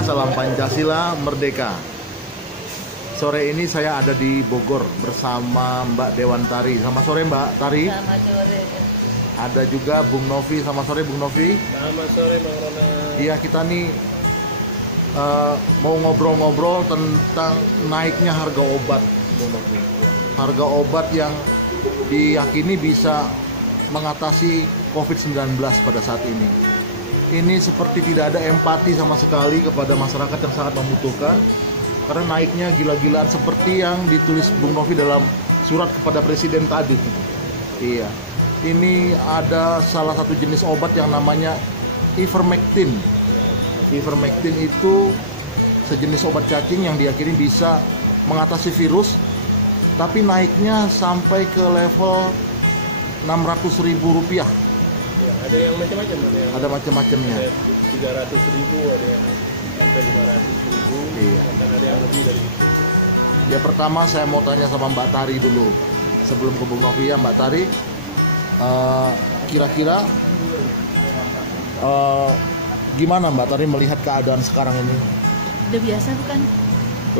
Indonesia, salam Pancasila, merdeka. Sore ini saya ada di Bogor bersama Mbak Dewantari. Selamat sore Mbak Tari. Selamat sore. Ada juga Bung Novi. Selamat sore Bung Novi. Selamat sore Bang Rona. Iya, kita nih mau ngobrol-ngobrol tentang naiknya harga obat Bung Novi. Harga obat yang diyakini bisa mengatasi COVID-19 pada saat ini. Ini seperti tidak ada empati sama sekali kepada masyarakat yang sangat membutuhkan, karena naiknya gila-gilaan seperti yang ditulis Bung Novi dalam surat kepada Presiden tadi. Iya, ini ada salah satu jenis obat yang namanya ivermectin. Ivermectin itu sejenis obat cacing yang diyakini bisa mengatasi virus, tapi naiknya sampai ke level Rp600.000. Ya, ada yang macam-macam, Ada macam-macamnya. 300.000, ada yang sampai 500.000, Iya. bahkan ada yang lebih dari itu. Ya, pertama saya mau tanya sama Mbak Tari dulu sebelum ke Bung Novi. Ya Mbak Tari, kira-kira gimana Mbak Tari melihat keadaan sekarang ini? Udah biasa bukan?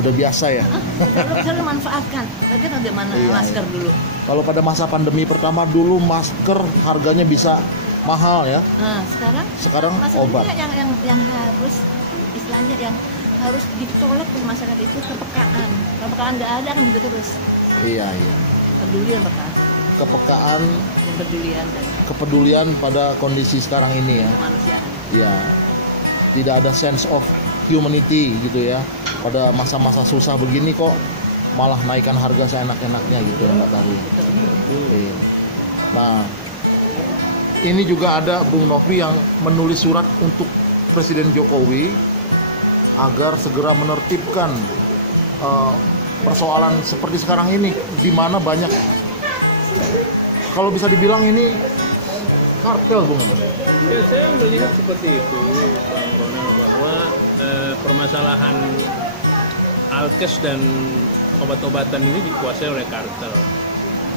Udah biasa ya? Harus manfaatkan. Tadi bagaimana Iya, masker iya. dulu? Kalau pada masa pandemi pertama dulu masker harganya bisa mahal ya. Nah, sekarang masalahnya obat. yang harus istilahnya yang harus ditolak ke masyarakat itu kepekaan. Kepekaan nggak ada kan gitu terus. Iya, iya. Pedulian pekaan. Kepekaan, Dan pedulian dan kepedulian pada kondisi sekarang ini ya. kemanusiaan. Ya, tidak ada sense of humanity gitu ya. Pada masa-masa susah begini kok malah naikkan harga seenak-enaknya gitu ya Mbak Tari. Iya. Nah, ini juga ada Bung Novi yang menulis surat untuk Presiden Jokowi agar segera menertibkan persoalan seperti sekarang ini, di mana banyak, kalau bisa dibilang ini kartel Bung. Ya, saya melihat seperti itu Bang Rona, bahwa permasalahan alkes dan obat-obatan ini dikuasai oleh kartel.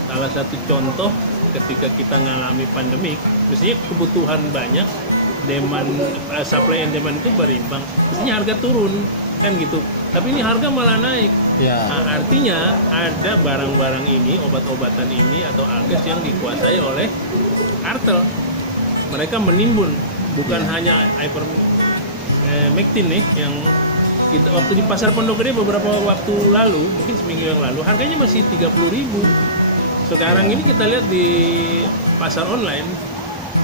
Salah satu contoh ketika kita ngalami pandemik, mestinya kebutuhan banyak, demand, supply and demand itu berimbang, mestinya harga turun kan gitu. Tapi ini harga malah naik. Ya. Nah, artinya ada barang-barang ini, obat-obatan ini atau alkes yang dikuasai oleh kartel. Mereka menimbun, bukan hanya ivermectin nih yang kita waktu di pasar Pondok Gede beberapa waktu lalu, mungkin seminggu yang lalu, harganya masih 30.000. Sekarang ini kita lihat di pasar online,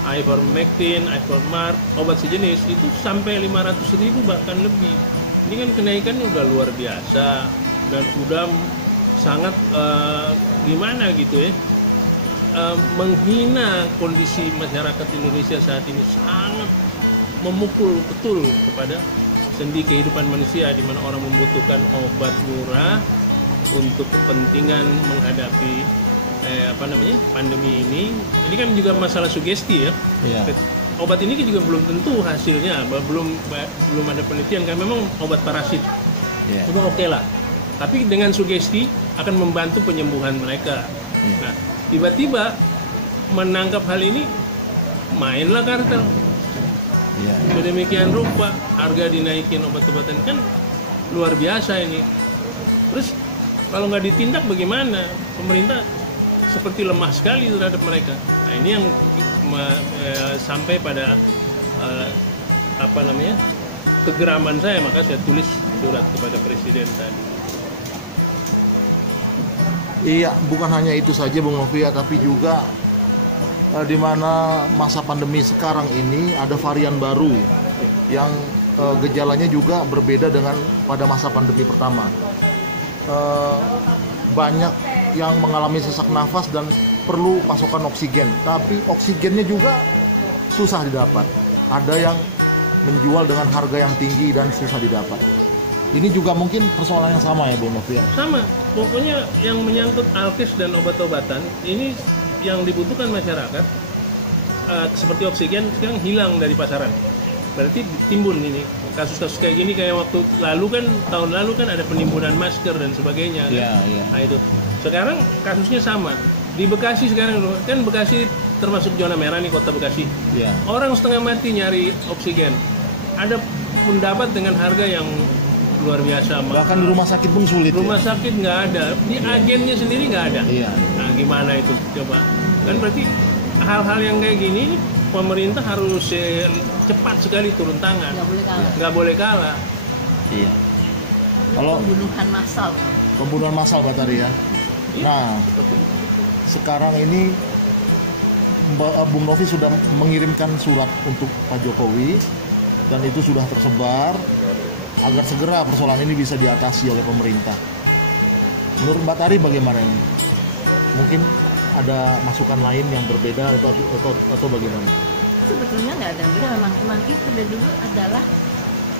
ivermectin, ivermart, obat sejenis itu sampai 500.000 bahkan lebih. Ini kan kenaikannya udah luar biasa dan udah sangat gimana gitu ya, menghina kondisi masyarakat Indonesia saat ini, sangat memukul betul kepada sendi kehidupan manusia, di mana orang membutuhkan obat murah untuk kepentingan menghadapi pandemi ini. Ini kan juga masalah sugesti ya. Iya. Obat ini juga belum tentu hasilnya, belum ada penelitian kan, memang obat parasit. Iya. Itu oke lah. Tapi dengan sugesti akan membantu penyembuhan mereka. Iya. Nah, tiba-tiba menangkap hal ini, mainlah kartel. Iya. Sedemikian rupa harga dinaikin obat-obatan, kan luar biasa ini. Terus kalau nggak ditindak bagaimana? Pemerintah seperti lemah sekali terhadap mereka. Nah, ini yang sampai pada kegeraman saya, maka saya tulis surat kepada Presiden tadi. Iya, bukan hanya itu saja Bung Novia, tapi juga di mana masa pandemi sekarang ini ada varian baru yang gejalanya juga berbeda dengan pada masa pandemi pertama. Banyak yang mengalami sesak nafas dan perlu pasokan oksigen, tapi oksigennya juga susah didapat. Ada yang menjual dengan harga yang tinggi dan susah didapat. Ini juga mungkin persoalan yang sama ya Bung Novia. Sama, pokoknya yang menyangkut alkes dan obat-obatan ini yang dibutuhkan masyarakat, seperti oksigen sekarang hilang dari pasaran. Berarti ditimbun ini. Kasus-kasus kayak gini, kayak waktu lalu kan, tahun lalu kan ada penimbunan masker dan sebagainya kan? Iya. Nah itu. Sekarang kasusnya sama. Di Bekasi sekarang kan, Bekasi termasuk zona merah nih, kota Bekasi. Iya. Orang setengah mati nyari oksigen. Ada mendapat dengan harga yang luar biasa. Bahkan di rumah sakit pun sulit. Rumah ya? sakit nggak ada, di agennya sendiri nggak ada. Iya. Nah gimana itu coba? Kan berarti hal-hal yang kayak gini pemerintah harus cepat sekali turun tangan. Nggak boleh kalah. Nggak boleh kalah. Iya. Ini Kalau- pembunuhan massal. Pembunuhan massal Batari ya. Iya, Nah, seperti itu. sekarang ini Bung Novi sudah mengirimkan surat untuk Pak Jokowi dan itu sudah tersebar agar segera persoalan ini bisa diatasi oleh pemerintah. Menurut Mbak Tari bagaimana ini? Mungkin ada masukan lain yang berbeda atau bagaimana? Sebetulnya nggak ada yang beda, memang itu dari dulu adalah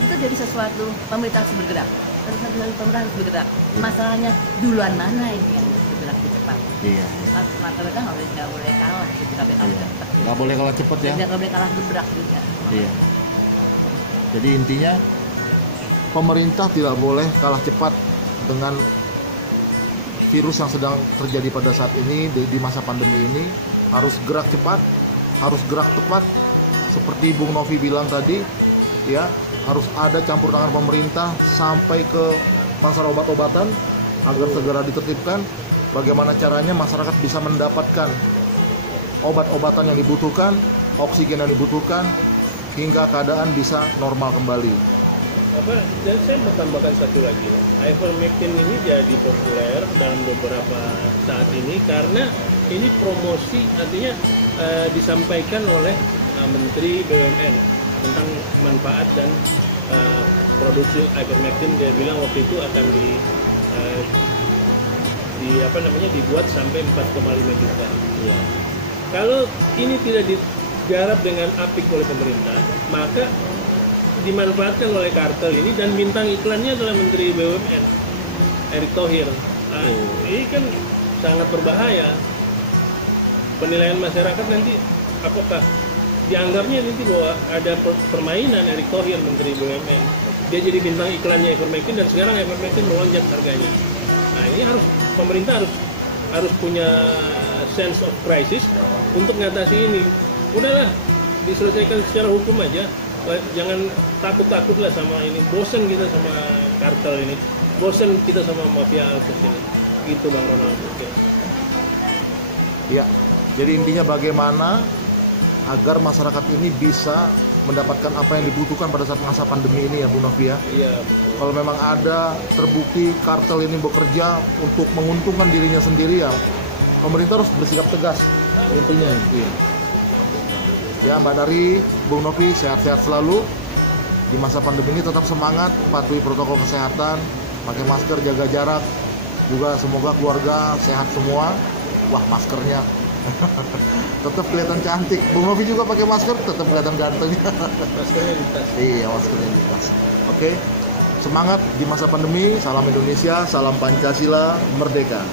itu jadi sesuatu pemerintah harus bergerak. Pemerintah harus bergerak. Masalahnya duluan mana ini yang bergerak lebih cepat? Iya. Maka mereka nggak boleh kalah, gitu. Nggak boleh kalah Iya. cepat. Nggak boleh kalah cepat ya. Nggak boleh kalah bergerak juga. Iya. Jadi intinya pemerintah tidak boleh kalah cepat dengan virus yang sedang terjadi pada saat ini di masa pandemi ini. Harus gerak cepat, harus gerak tepat. Seperti Bung Novi bilang tadi, ya harus ada campur tangan pemerintah sampai ke pasar obat-obatan agar segera ditertibkan. Bagaimana caranya masyarakat bisa mendapatkan obat-obatan yang dibutuhkan, oksigen yang dibutuhkan, hingga keadaan bisa normal kembali. Dan saya mau tambahkan satu lagi, ivermectin ini jadi populer dalam beberapa saat ini karena ini promosi, artinya disampaikan oleh Menteri BUMN tentang manfaat dan produksi ivermectin. Dia bilang waktu itu akan dibuat sampai 4,5 juta. Iya. Kalau ini tidak digarap dengan apik oleh pemerintah, maka dimanfaatkan oleh kartel ini, dan bintang iklannya adalah Menteri BUMN Erick Thohir. Nah, ini kan sangat berbahaya. Penilaian masyarakat nanti apakah dianggapnya nanti bahwa ada permainan Erick Thohir Menteri BUMN. Dia jadi bintang iklannya ivermectin dan sekarang ivermectin melonjak harganya. Nah ini pemerintah harus punya sense of crisis untuk mengatasi ini. Udahlah, diselesaikan secara hukum aja. Jangan takut-takut lah sama ini. Bosen kita sama kartel ini. Bosen kita sama mafia alkes ini. Gitu Bang Ronald. Okay. Ya, jadi intinya bagaimana agar masyarakat ini bisa mendapatkan apa yang dibutuhkan pada saat masa pandemi ini ya Bu Novi ya. Iya betul. Kalau memang ada terbukti kartel ini bekerja untuk menguntungkan dirinya sendiri ya, pemerintah harus bersikap tegas intinya. Iya. Ya Mbak Dari, Bung Novi sehat-sehat selalu di masa pandemi ini, tetap semangat, patuhi protokol kesehatan, pakai masker, jaga jarak, juga semoga keluarga sehat semua. Wah maskernya tetap kelihatan cantik. Bung Novi juga pakai masker, tetap kelihatan ganteng. Maskernya di tas. Iya, maskernya di tas. Oke, semangat di masa pandemi. Salam Indonesia, salam Pancasila, merdeka.